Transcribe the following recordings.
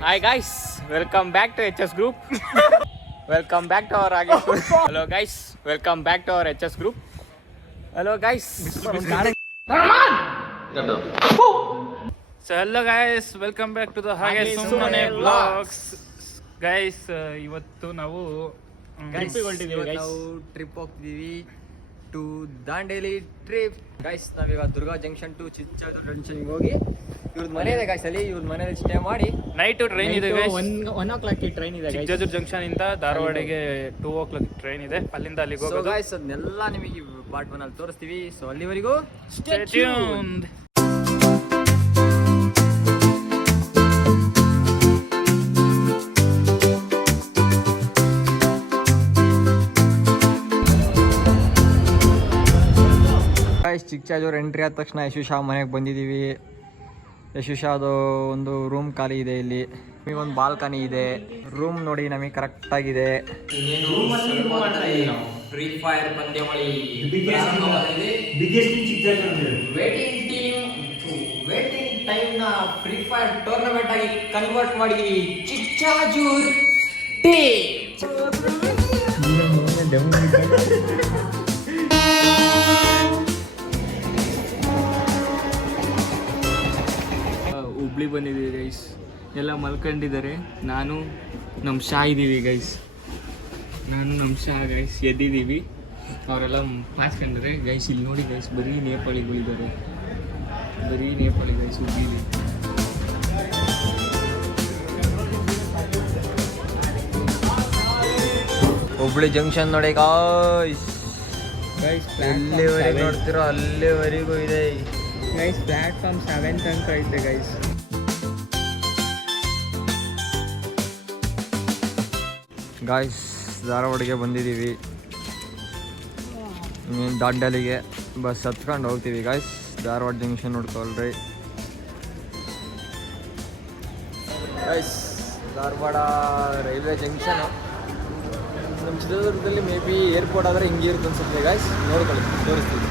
Hi guys, welcome back to HS Group. Welcome back to our Ragesh. Hello guys, welcome back to our HS Group. Hello guys. So hello guys, welcome back to the Hagesh Sumane Vlogs. Guys, ಇವತ್ತು ನಾವು trip ಹೋಗ್ತಿದೀವಿ to Dandeli trip. Guys ನಾವೀಗ Durga junction to Chitradurga junction ಹೋಗಿ ಇವ್ರದ್ದು ಮನೆ ಇದೆ guys, ಅಲ್ಲಿ ಇವ್ರ ಮನೆಯಲ್ಲಿ ಸ್ಟೇ ಮಾಡಿ ನೈಟ್ ಟ್ರೈನ್ ಇದೆ guys. 1 ಟ್ರೈನ್ ಇದೆ ಚಿತ್ರದುರ್ಗ ಜಂಕ್ಷನ್ ಇಂದ ಧಾರವಾಡಗೆ 2 ಟ್ರೈನ್ ಇದೆ, ಅಲ್ಲಿಂದ ಅಲ್ಲಿಗೆ ಹೋಗೋದು. ಗೈಸ್ ಅದನ್ನೆಲ್ಲ ನಿಮಗೆ ಪಾರ್ಟ್ 1 ಅಲ್ಲಿ ತೋರಿಸ್ತೀವಿ. ಸೊ ಅಲ್ಲಿವರೆಗೂ Stay tuned. ಚಿಕ್ಕಜಾಜೂರು ಎಂಟ್ರಿ ಆದ ತಕ್ಷಣ ಯಶುಷಾ ಮನೆಗೆ ಬಂದಿದ್ದೀವಿ. ಯಶುಷಾದು ಒಂದು ರೂಮ್ ಖಾಲಿ ಇದೆ, ಇಲ್ಲಿ ಒಂದು ಬಾಲ್ಕನಿ ಇದೆ. ರೂಮ್ ನೋಡಿ ನಮಗೆ ಕರೆಕ್ಟ್ ಆಗಿದೆ. ಫ್ರೀ ಫೈರ್ ಪಂದ್ಯಾವಳಿ ವೇಟಿಂಗ್ ಟೈಮ್ ನ ಫ್ರೀ ಫೈರ್ ಟೂರ್ನಮೆಂಟ್ ಆಗಿ ಕನ್ವರ್ಟ್ ಮಾಡಿ ಚಿಕ್ಕಜಾಜೂರ್ ಹುಬ್ಳಿ ಬಂದಿದ್ದೀವಿ ಗೈಸ್, ಎಲ್ಲ ಮಲ್ಕೊಂಡಿದ್ದಾರೆ. ನಾನು ನಮ್ಮ ಶಾ ಇದ್ದೀವಿ ಗೈಸ್, ನಾನು ನಮ್ಮ ಶಾ ಗೈಸ್ ಎದ್ದಿದ್ದೀವಿ. ಅವರೆಲ್ಲ ಪಾಸ್ಕೊಂಡ್ರೆ ಗೈಸ್. ಇಲ್ಲಿ ನೋಡಿ ಗೈಸ್, ಬರೀ ನೇಪಾಳಿಗಳಿದ್ದಾರೆ, ಬರೀ ನೇಪಾಳಿ ಗೈಸ್ ಹುಬ್ಳಿಲಿ. ಹುಬ್ಳಿ ಜಂಕ್ಷನ್ ನೋಡಿ ಗಾಯ್ಸ್, ಎಲ್ಲಿವರೆಗೂ ನೋಡ್ತಿರೋ ಅಲ್ಲಿವರೆಗೂ ಇದೆ ಗೈಸ್. ಪ್ಲಾಟ್ಫಾರ್ಮ್ 7 ತನಕ ಐತೆ ಗೈಸ್. ಗಾಯ್ಸ್ ಧಾರವಾಡಿಗೆ ಬಂದಿದ್ದೀವಿ, ದಾಂಡೇಲಿಗೆ ಬಸ್ ಹತ್ಕೊಂಡು ಹೋಗ್ತೀವಿ ಗಾಯ್ಸ್. ಧಾರವಾಡ ಜಂಕ್ಷನ್ ನೋಡ್ಕೊಳ್ರಿ ಗೈಸ್. ಧಾರವಾಡ ರೈಲ್ವೆ ಜಂಕ್ಷನ್ ನಮ್ಮ ಚಿತ್ರದುರ್ಗದಲ್ಲಿ ಮೇ ಬಿ ಏರ್ಪೋರ್ಟ್ ಆದರೆ ಹಿಂಗೆ ಇರುತ್ತೆ ಅನ್ಸುತ್ತೆ ಗಾಯ್ಸ್. ನೋಡ್ಕೊಳ್ಳಿ, ತೋರಿಸ್ತೀವಿ.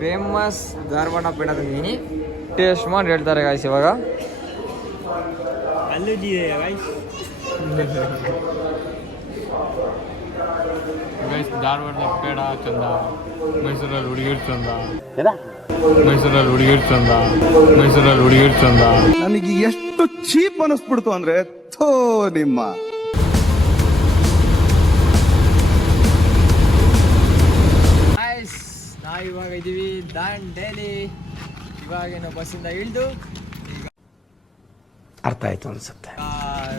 ಫೇಮಸ್ ಧಾರವಾಡ ಪೇಡ ತಂದಿದ್ದೀನಿ, ಟೇಸ್ಟ್ ಮಾಡಿ ಹೇಳ್ತಾರೆ ಗಾಯ್ಸ್. ಇವಾಗ ಗೈಸ್ ಧಾರವಾಡದ ಪೇಡ ಚಂದ, ಮೈಸೂರಲ್ಲಿ ಹುಡುಗಿರ್ ಚಂದ, ಮೈಸೂರಲ್ಲಿ ಹುಡುಗಿರ್ ಚಂದ, ಮೈಸೂರಲ್ಲಿ ಹುಡುಗಿರ್ ಚಂದ. ನನಗೆ ಎಷ್ಟು ಚೀಪ್ ಅನಿಸ್ಬಿಡ್ತು ಅಂದ್ರೆ ಥೋ ನಿಮ್ಮ. ನಾವು ಇವಾಗ ಇದ್ದೀವಿ ದಾಂಡೇಲಿ. ಇವಾಗೇನು ಬಸ್ಸಿಂದ ಇಳಿದು ಅರ್ಥ ಆಯ್ತು ಅನ್ಸುತ್ತೆ.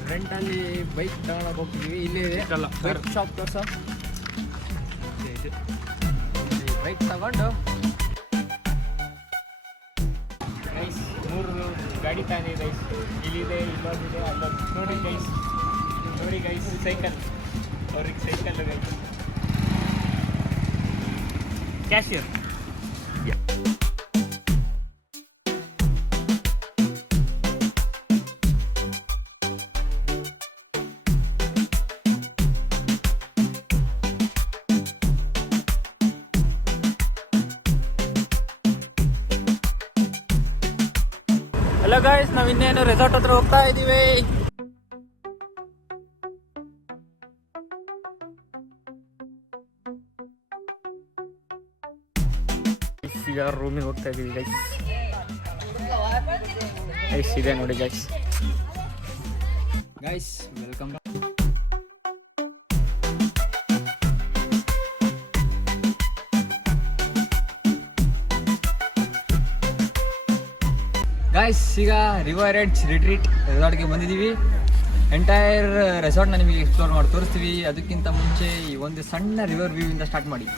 ರೆಂಟಲ್ಲಿ ಬೈಕ್ ತಗೊಳಕ್ ಹೋಗ್ತಿದ್ದೀವಿ. ಇಲ್ಲೇ ಇದೆ ಬೈಕ್ ಶಾಪ್, ತೋರ್ಸ. ಬೈಕ್ ತಗೊಂಡು ಗೈಸ್ 3 ಗಾಡಿ ತಾನೇ ಗೈಸ್. ಇಲ್ಲಿದೆ, ಇಲ್ಲೊಂದಿದೆ, ಅಲ್ಲೊಂದು. ನೋಡಿ ಗೈಸ್, ನೋಡಿ ಗೈಸ್, ಸೈಕಲ್. ಅವ್ರಿಗೆ cycle guys. Cashier hello guys, ನಾವು ಇನ್ನೇನು ರೆಸಾರ್ಟ್ ಹತ್ರ ಹೋಗ್ತಾ ಇದ್ದೀವಿ. ಈಗ ರೂಮಿಗೆ ಹೋಗ್ತಾ ಇದ್ದೀವಿ ಗೈಸ್. ಗೈಸ್ ಇದೆ ನೋಡಿ ಗೈಸ್. Guys welcome. ಗೈಸ್ ಈಗ ರಿವರ್ ಎಡ್ಜ್ ರಿಟ್ರೀಟ್ ರೆಸಾರ್ಟ್ಗೆ ಬಂದಿದ್ದೀವಿ. ಎಂಟೈರ್ ರೆಸಾರ್ಟ್ನ ನಿಮಗೆ ಎಕ್ಸ್ಪ್ಲೋರ್ ಮಾಡಿ ತೋರಿಸ್ತೀವಿ. ಅದಕ್ಕಿಂತ ಮುಂಚೆ ಈ ಒಂದು ಸಣ್ಣ ರಿವರ್ ವ್ಯೂ ಇಂದ ಸ್ಟಾರ್ಟ್ ಮಾಡಿ.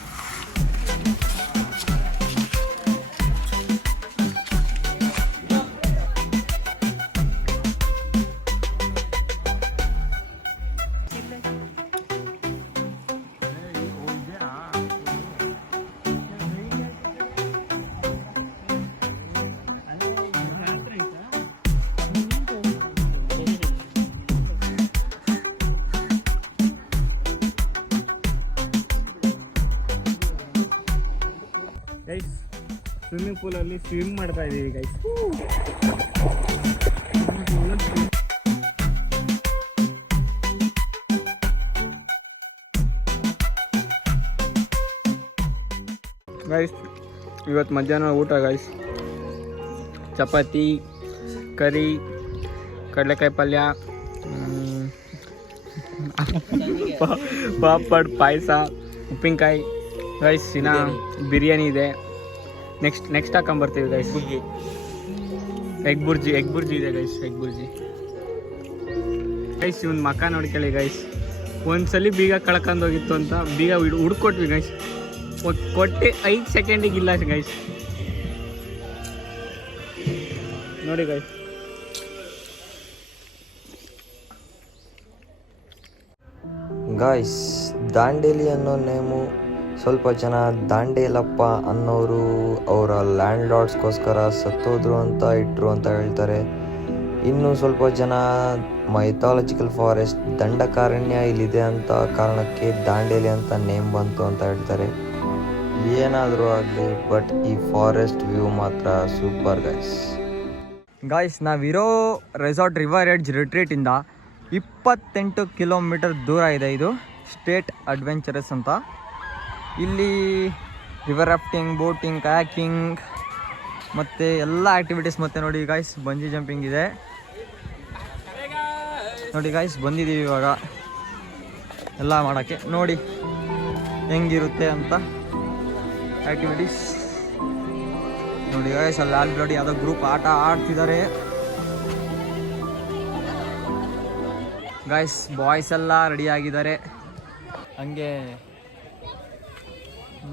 ಗೈಸ್ ಸ್ವಿಮ್ಮಿಂಗ್ ಪೂಲಲ್ಲಿ ಸ್ವಿಮ್ ಮಾಡ್ತಾ ಇದ್ದೀವಿ ಗೈಸ್. ಗೈಸ್ ಇವತ್ತು ಮಧ್ಯಾಹ್ನ ಊಟ ಗೈಸ್, ಚಪಾತಿ, ಕರಿ, ಕಡಲೆಕಾಯಿ ಪಲ್ಯ, ಪಾಪಡ್, ಪಾಯಸ, ಉಪ್ಪಿನಕಾಯಿ ಗೈಸ್. ಇನ್ನು ಬಿರಿಯಾನಿ ಇದೆ. ನೆಕ್ಸ್ಟ್ ಹಾಕೊಂಬರ್ತೀವಿ ಗೈಸ್. ಎಗ್ ಬುರ್ಜಿ ಇದೆ ಗೈಸ್. Egg bhurji guys. ಇವ್ನ ಮಕ್ಕ ನೋಡ್ಕೊಳ್ಳಿ ಗೈಸ್. ಒಂದ್ಸಲಿ ಬೀಗ ಕಳ್ಕೊಂಡೋಗಿತ್ತು ಅಂತ ಬೀಗ ಹುಡ್ಕೊಟ್ವಿ ಗೈಸ್. ಕೊಟ್ಟು 5 ಸೆಕೆಂಡಿಗೆ ಇಲ್ಲ ಗೈಸ್. ನೋಡಿ ಗೈಸ್. ಗಾಯ್ಸ್, ದಾಂಡೇಲಿ ಅನ್ನೋ ನೇಮು ಸ್ವಲ್ಪ ಜನ ದಾಂಡೇಲಪ್ಪ ಅನ್ನೋರು ಅವರ ಲ್ಯಾಂಡ್ ಲಾರ್ಡ್ಸ್ಗೋಸ್ಕರ ಸತ್ತೋದ್ರು ಅಂತ ಇಟ್ಟರು ಅಂತ ಹೇಳ್ತಾರೆ. ಇನ್ನು ಸ್ವಲ್ಪ ಜನ ಮೈಥಾಲಜಿಕಲ್ ಫಾರೆಸ್ಟ್ ದಂಡಕಾರಣ್ಯ ಇಲ್ಲಿದೆ ಅಂತ ಕಾರಣಕ್ಕೆ ದಾಂಡೇಲಿ ಅಂತ ನೇಮ್ ಬಂತು ಅಂತ ಹೇಳ್ತಾರೆ. ಏನಾದರೂ ಆಗಲಿ, ಬಟ್ ಈ ಫಾರೆಸ್ಟ್ ವ್ಯೂ ಮಾತ್ರ ಸೂಪರ್ ಗಾಯ್ಸ್. ನಾವಿರೋ ರೆಸಾರ್ಟ್ ರಿವರ್ ಎಡ್ಜ್ ರಿಟ್ರೀಟಿಂದ 28 ಕಿಲೋಮೀಟರ್ ದೂರ ಇದೆ. ಇದು ಸ್ಟೇಟ್ ಅಡ್ವೆಂಚರಸ್ ಅಂತ. ಇಲ್ಲಿ ರಿವರ್ ರಾಫ್ಟಿಂಗ್, ಬೋಟಿಂಗ್, ಕಯಾಕಿಂಗ್ ಮತ್ತು ಎಲ್ಲ ಆ್ಯಕ್ಟಿವಿಟೀಸ್. ಮತ್ತು ನೋಡಿ ಗಾಯ್ಸ್, ಬಂಜಿ ಜಂಪಿಂಗ್ ಇದೆ. ನೋಡಿ ಗಾಯ್ಸ್, ಬಂದಿದ್ದೀವಿ ಇವಾಗ ಎಲ್ಲ ಮಾಡೋಕ್ಕೆ. ನೋಡಿ ಹೆಂಗಿರುತ್ತೆ ಅಂತ ಆ್ಯಕ್ಟಿವಿಟೀಸ್. ನೋಡಿ ಗಾಯ್ಸ್, ಅಲ್ಲಿ ಆಲ್ರೆಡಿ ಯಾವುದೋ ಗ್ರೂಪ್ ಆಟ ಆಡ್ತಿದ್ದಾರೆ ಗಾಯ್ಸ್. ಬಾಯ್ಸ್ ಎಲ್ಲ ರೆಡಿ ಆಗಿದ್ದಾರೆ. ಹಂಗೆ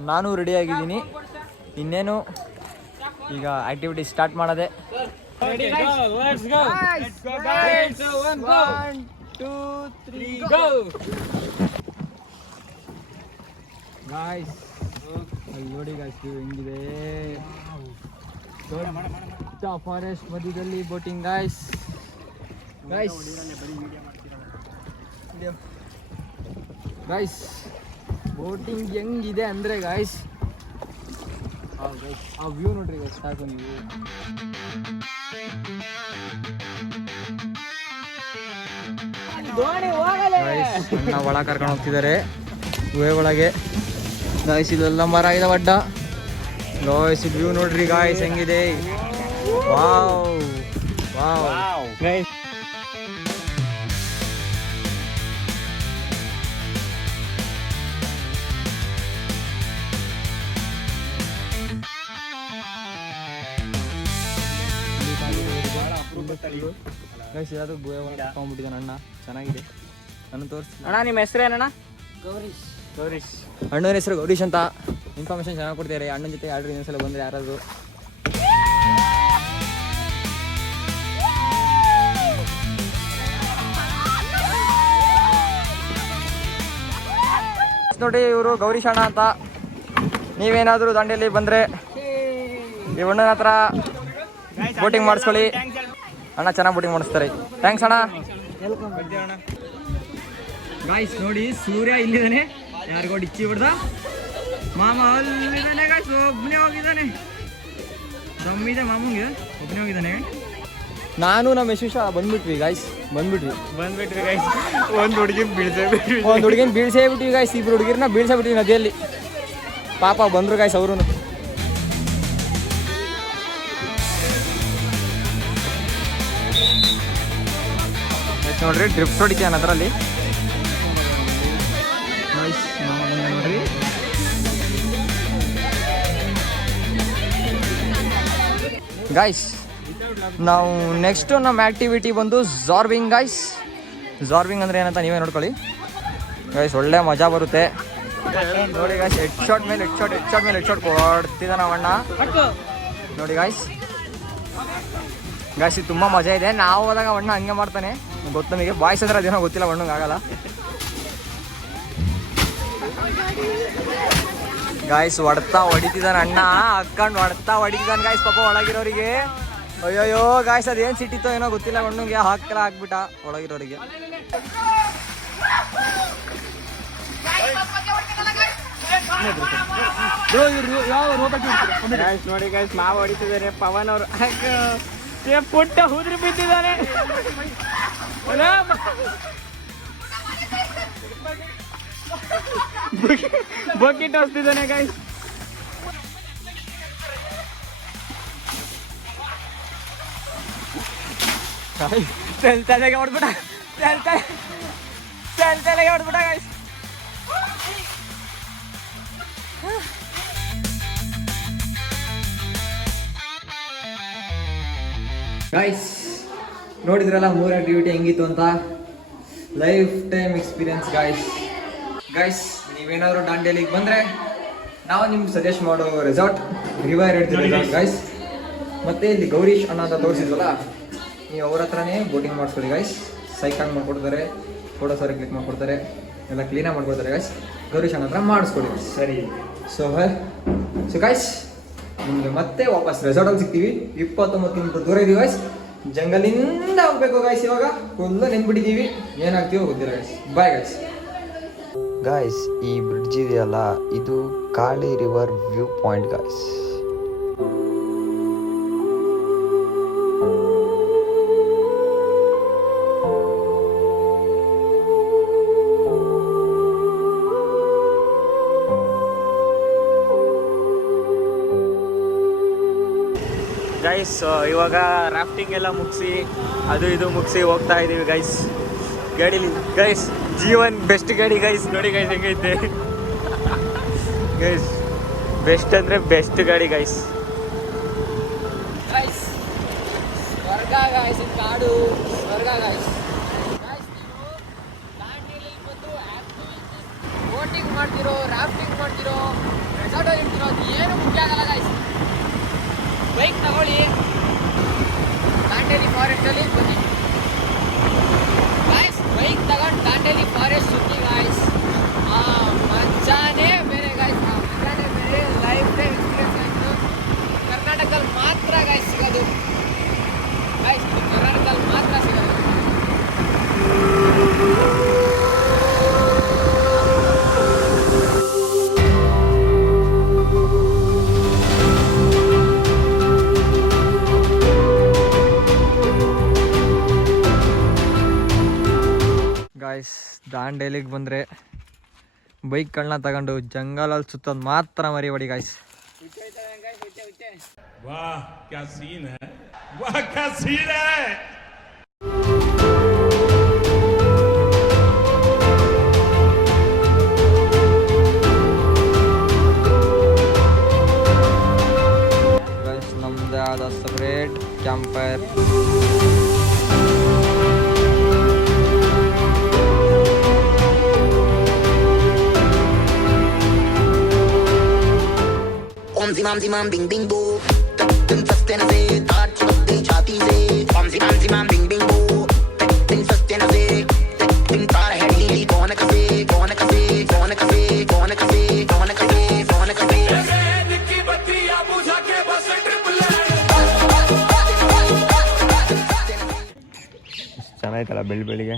ನಾನು ರೆಡಿ ಆಗಿದ್ದೀನಿ. ಇನ್ನೇನು ಈಗ ಆ್ಯಕ್ಟಿವಿಟಿ ಸ್ಟಾರ್ಟ್ ಮಾಡೋದೆ. 1, 2, 3 ಗೋ ಗಾಯ್ಸ್. ಅಲ್ಲಿ ನೋಡಿ ಗಾಯ್ಸ್, ಹೆಂಗಿದೆ ದೊಡ್ಡ ಫಾರೆಸ್ಟ್ ಮಧ್ಯದಲ್ಲಿ ಬೋಟಿಂಗ್ ಗಾಯ್ಸ್. ಗಾಯ್ಸ್ ಬೋಟಿಂಗ್ ಹೆಂಗಿದೆ ಅಂದರೆ ಗಾಯ್ಸ್, ಆ ವ್ಯೂ ನೋಡ್ರಿ ಗಾಯ್ಸ್. ಸಾಕು ನೀವು ಅಣ್ಣ ಒಳ ಕರ್ಕೊಂಡು ಹೋಗ್ತಿದ್ದಾರೆ ಗುಹೆ ಒಳಗೆ ಗಾಯ್ಸ್. ಇಲ್ಲೆಲ್ಲ ಮರ ಇದೆ ಅಡ್ಡ ಗಾಯ್ಸ್. ವ್ಯೂ ನೋಡ್ರಿ ಗಾಯ್ಸ್ ಹೆಂಗಿದೆ. Wow wow guys. ಗೈಸ್ ಯಾವುದು ಗುಹೆ ಒಳಗೆ ಹಾಕೊಂಡ್ಬಿಟ್ಟಿದ್ದಾನೆ ಅಣ್ಣ. ಚೆನ್ನಾಗಿದೆ. ನನ್ನ ತೋರಿಸಿ ಅಣ್ಣ. ನಿಮ್ಮ ಹೆಸರೇನಣ್ಣ? ಗೌರೀಶ್. ಅಣ್ಣನ ಹೆಸರು ಗೌರೀಶ್ ಅಂತ. ಇನ್ಫಾರ್ಮೇಶನ್ ಚೆನ್ನಾಗಿ ಕೊಡ್ತಾರೆ. ಅಣ್ಣನ ಜೊತೆ ಆರ್ಡ್ರ್ ಇನ್ನೊಂದ್ಸಲ ಬಂದರೆ ಯಾರಾದರೂ. ನೋಡಿ ಇವರು ಗೌರೀಶ್ ಅಣ್ಣ ಅಂತ. ನೀವೇನಾದರೂ ದಾಂಡೇಲಿ ಬಂದರೆ ಈ ಅಣ್ಣನ ಹತ್ರ ಬೋಟಿಂಗ್ ಮಾಡಿಸ್ಕೊಳ್ಳಿ. ಅಣ್ಣ ಚೆನ್ನಾಗಿ ಬೋಟಿಂಗ್ ಮಾಡಿಸ್ತಾರೆ. ಥ್ಯಾಂಕ್ಸ್ ಅಣ್ಣ. ಗಾಯ್ಸ್ ನೋಡಿ, ಸೂರ್ಯ ಇಲ್ಲಿದ್ದಾನೆ. ಯಾರಿಗೋ ಡಿಚ್ಚಿ ಬಿಡ್ದ. ಮಾಮ ಅಲ್ಲಿದ್ದಾನೆ ಗಾಯ್ಸ್. ಒಬ್ಬನೇ ಹೋಗಿದ್ದಾನೆ. ದಮ್ಮಿದೆ ಮಾಮಂಗೆ. ಒಬ್ಬನೇ ಹೋಗಿದ್ದಾನೆ. ನಾನು ನಮ್ಮ ಯಶುಷ ಬಂದ್ಬಿಟ್ವಿ ಗಾಯ್ಸ್. ಬಂದ್ಬಿಟ್ವಿ ಗಾಯ್ಸ್. ಒಂದು ಹುಡುಗಿನ ಬೀಳ್ಸೇ ಬಿಟ್ವಿ ಗಾಯ್ಸ್. ಇಬ್ರು ಹುಡುಗಿರನ್ನ ಬೀಳ್ಸೇ ಬಿಟ್ವಿ ನದಿಯಲ್ಲಿ. ಪಾಪ ಬಂದರು ಗಾಯ್ಸ್ ಅವರು. ನೋಡ್ರಿ ಡ್ರಿಫ್ಟ್ ಹೊಡಿತಾನೆ ಅದರಲ್ಲಿ. ನೋಡ್ರಿ ಗಾಯ್ಸ್, ನಾವು ನೆಕ್ಸ್ಟು ನಮ್ಮ ಆ್ಯಕ್ಟಿವಿಟಿ ಬಂದು ಜಾರ್ವಿಂಗ್ ಗಾಯ್ಸ್. ಜಾರ್ವಿಂಗ್ ಅಂದರೆ ಏನಂತ ನೀವೇ ನೋಡ್ಕೊಳ್ಳಿ ಗಾಯ್ಸ್. ಒಳ್ಳೆ ಮಜಾ ಬರುತ್ತೆ ನೋಡಿ ಗಾಯ್ಸ್. ಹೆಡ್ ಶಾಟ್ ಮೇಲೆ ಹೆಡ್ ಶಾಟ್ ಕೊಡ್ತಿದ್ದಾನೆ ಅವಣ್ಣ. ನೋಡಿ ಗಾಯ್ಸ್. ಗಾಯ್ಸ್ ಇದು ತುಂಬ ಮಜಾ ಇದೆ. ನಾವು ಹೋದಾಗ ಅಣ್ಣ ಹಂಗೆ ಮಾಡ್ತಾನೆ. ಗೊತ್ತು ನಮಗೆ. ಬಾಯ್ಸ್ ಅಂದ್ರೆ ಅದೇನೋ ಗೊತ್ತಿಲ್ಲ, ಅಣ್ಣಂಗೆ ಆಗಲ್ಲ ಗಾಯ್ಸ್. ಹೊಡಿತಿದ್ದಾನೆ ಅಣ್ಣ. ಹಾಕೊಂಡು ಹೊಡಿತಿದ್ದಾನೆ ಗಾಯ್ಸ್. ಪಾಪ ಒಳಗಿರೋರಿಗೆ ಅಯ್ಯೋ ಗಾಯ್ಸ್. ಅದೇನು ಸಿಟ್ಟಿತ್ತೋ ಏನೋ ಗೊತ್ತಿಲ್ಲ. ಅಣ್ಣಂಗೆ ಹಾಕ್ಬಿಟ್ಟ ಒಳಗಿರೋರಿಗೆ. ಗೈಸ್ ನೋಡಿ ಗೈಸ್ ಮಾವ ಹೊಡಿತಿದ್ದಾರೆ ಪವನ್ ಅವರು ಪುಟ್ಟ ಹುದುರಿ ಬಿದ್ದಿದ್ದಾನೆ ಬಕೆಟ್ ಹೊಸ್ತಿದ್ದಾನೆ ಗೈಸ್ ತಲೆಗೆ ಹೊಡ್ಬಿಟ್ಟ ತಲೆಗೆ ಹೊಡ್ಬಿಟ್ಟ ಗೈಸ್ ಗೈಸ್ ನೋಡಿದ್ರಲ್ಲ 3 ಆಕ್ಟಿವಿಟಿ ಹೆಂಗಿತ್ತು ಅಂತ. ಲೈಫ್ ಟೈಮ್ ಎಕ್ಸ್ಪೀರಿಯನ್ಸ್ ಗೈಸ್ ನೀವೇನಾದ್ರು ದಾಂಡೇಲಿಗೆ ಬಂದರೆ ನಾವು ನಿಮ್ಗೆ ಸಜೆಸ್ಟ್ ಮಾಡೋ ರೆಸಾರ್ಟ್ ರಿವರ್ ರೆಸಾರ್ಟ್ ಗೈಸ್. ಮತ್ತು ಇಲ್ಲಿ ಗೌರೀಶ್ ಅಣ್ಣ ಅಂತ ತೋರಿಸಿದ್ವಲ್ಲ, ನೀವು ಅವ್ರ ಹತ್ರನೇ ಬೋಟಿಂಗ್ ಮಾಡಿಸ್ಕೊಳ್ಳಿ ಗೈಸ್. ಸೈಕಾಗಿ ಮಾಡ್ಕೊಡ್ತಾರೆ, ಫೋಟೋಸ್ ಅವ್ರಿಗೆ ಕ್ಲಿಕ್ ಮಾಡ್ಕೊಡ್ತಾರೆ, ಎಲ್ಲ ಕ್ಲೀನಾಗಿ ಮಾಡ್ಕೊಡ್ತಾರೆ ಗೈಸ್. ಗೌರೀಶ್ ಅಣ್ಣ ಹತ್ರ ಮಾಡಿಸ್ಕೊಳ್ಳಿ ಸರಿ. ಸೊ ಗೈಸ್ ನಿಮಗೆ ಮತ್ತೆ ವಾಪಸ್ ರೆಸಾರ್ಟಲ್ಲಿ ಸಿಗ್ತೀವಿ. 29 ಕಿಲೋಮೀಟರ್ ದೂರ ಇದೀವಿ ಗೈಸ್. ಜಂಗಲಿಂದ ಹೋಗ್ಬೇಕು ಗೈಸ್. ಇವಾಗ ಫುಲ್ಲು ನೆನ್ಬಿಟ್ಟಿದ್ದೀವಿ, ಏನಾಗ್ತೀವೋ ಗೊತ್ತಿಲ್ಲ ಗೈಸ್. Bye guys. ಗಾಯ್ಸ್ ಈ ಬ್ರಿಡ್ಜ್ ಇದೆಯಲ್ಲ, ಇದು Kali river view point guys. Guys ಇವಾಗ ರಾಫ್ಟಿಂಗ್ ಎಲ್ಲ ಮುಗಿಸಿ ಅದು ಇದು ಮುಗಿಸಿ ಹೋಗ್ತಾ ಇದ್ದೀವಿ ಗೈಸ್ ಗಾಡೀಲಿ. ಗೈಸ್ ಜೀವನ್ ಬೆಸ್ಟ್ ಗಾಡಿ ಗೈಸ್. ನೋಡಿ ಗೈಸ್ ಹೆಂಗೈತೆ ಗೈಸ್, ಬೆಸ್ಟ್ ಅಂದರೆ ಬೆಸ್ಟ್ ಗಾಡಿ ಗೈಸ್. ಗೈಸ್ ಸ್ವರ್ಗ ಗೈಸ್, ಕಾಡು ಸ್ವರ್ಗ ಗೈಸ್. ಗೈಸ್ ನೀವು ದಾಂಡೇಲಿಯಲ್ಲಿ ಬಂದು ಬೋಟಿಂಗ್ ಮಾಡ್ತಿರೋ, ರಾಫ್ಟಿಂಗ್ ಮಾಡ್ತಿರೋ, ರೆಸಾರ್ಟಲ್ಲಿ ಇರ್ತಿರೋ, ಅದು ಏನು ಮುಖ್ಯ ಆಗಲ್ಲ ಗೈಸ್. ಬೈಕ್ ತಗೊಳ್ಳಿ, ದಾಂಡೇಲಿ ಫಾರೆಸ್ಟಲ್ಲಿ ಬನ್ನಿ ಗಾಯ್ಸ್. ಬೈಕ್ ತಗೊಂಡು ದಾಂಡೇಲಿ ಫಾರೆಸ್ಟ್ ಸುತ್ತಿ ಗಾಯ್ಸ್. ಮಜಾನೇ ಬೇರೆ ಗಾಯ್ಸ್, ಮಜಾನೇ ಬೇರೆ. ಲೈಫ್ ಟೈಮ್ ಎಕ್ಸ್ಪೀರಿಯನ್ಸ್ ಆಯಿತು. ಕರ್ನಾಟಕದಲ್ಲಿ ಮಾತ್ರ ಗಾಯ್ಸ್ ಸಿಗೋದು ಗಾಯ್ಸ್, ಕರ್ನಾಟಕದಲ್ಲಿ ಮಾತ್ರ ಸಿಗೋದು. ಗಾಯ್ಸ್ ದಾಂಡೇಲಿಗೆ ಬಂದರೆ ಬೈಕ್ಗಳನ್ನ ತಗೊಂಡು ಜಂಗಲಲ್ಲಿ ಸುತ್ತೋದು ಮಾತ್ರ ಮರಿಬೇಡಿ ಗಾಯ್ಸ್. वाह क्या सीन है, वाह क्या सीन है. ಗಾಯ್ಸ್ ನಮ್ಮದೇ ಆದ separate camp fire. Om zimam bing bing boo, tum sastena se taar chapte chati se. Om zimam bing bing boo, tum sastena se tum taar hai neeli kaun kase kaun kase kaun kase kaun kase kaun kase kaun kase. Nikki battiya bujha ke bas triple ಚೆನ್ನಾಯ್ತಲ್ಲ ಬೆಳ್ ಬೆಳಿಗ್ಗೆ.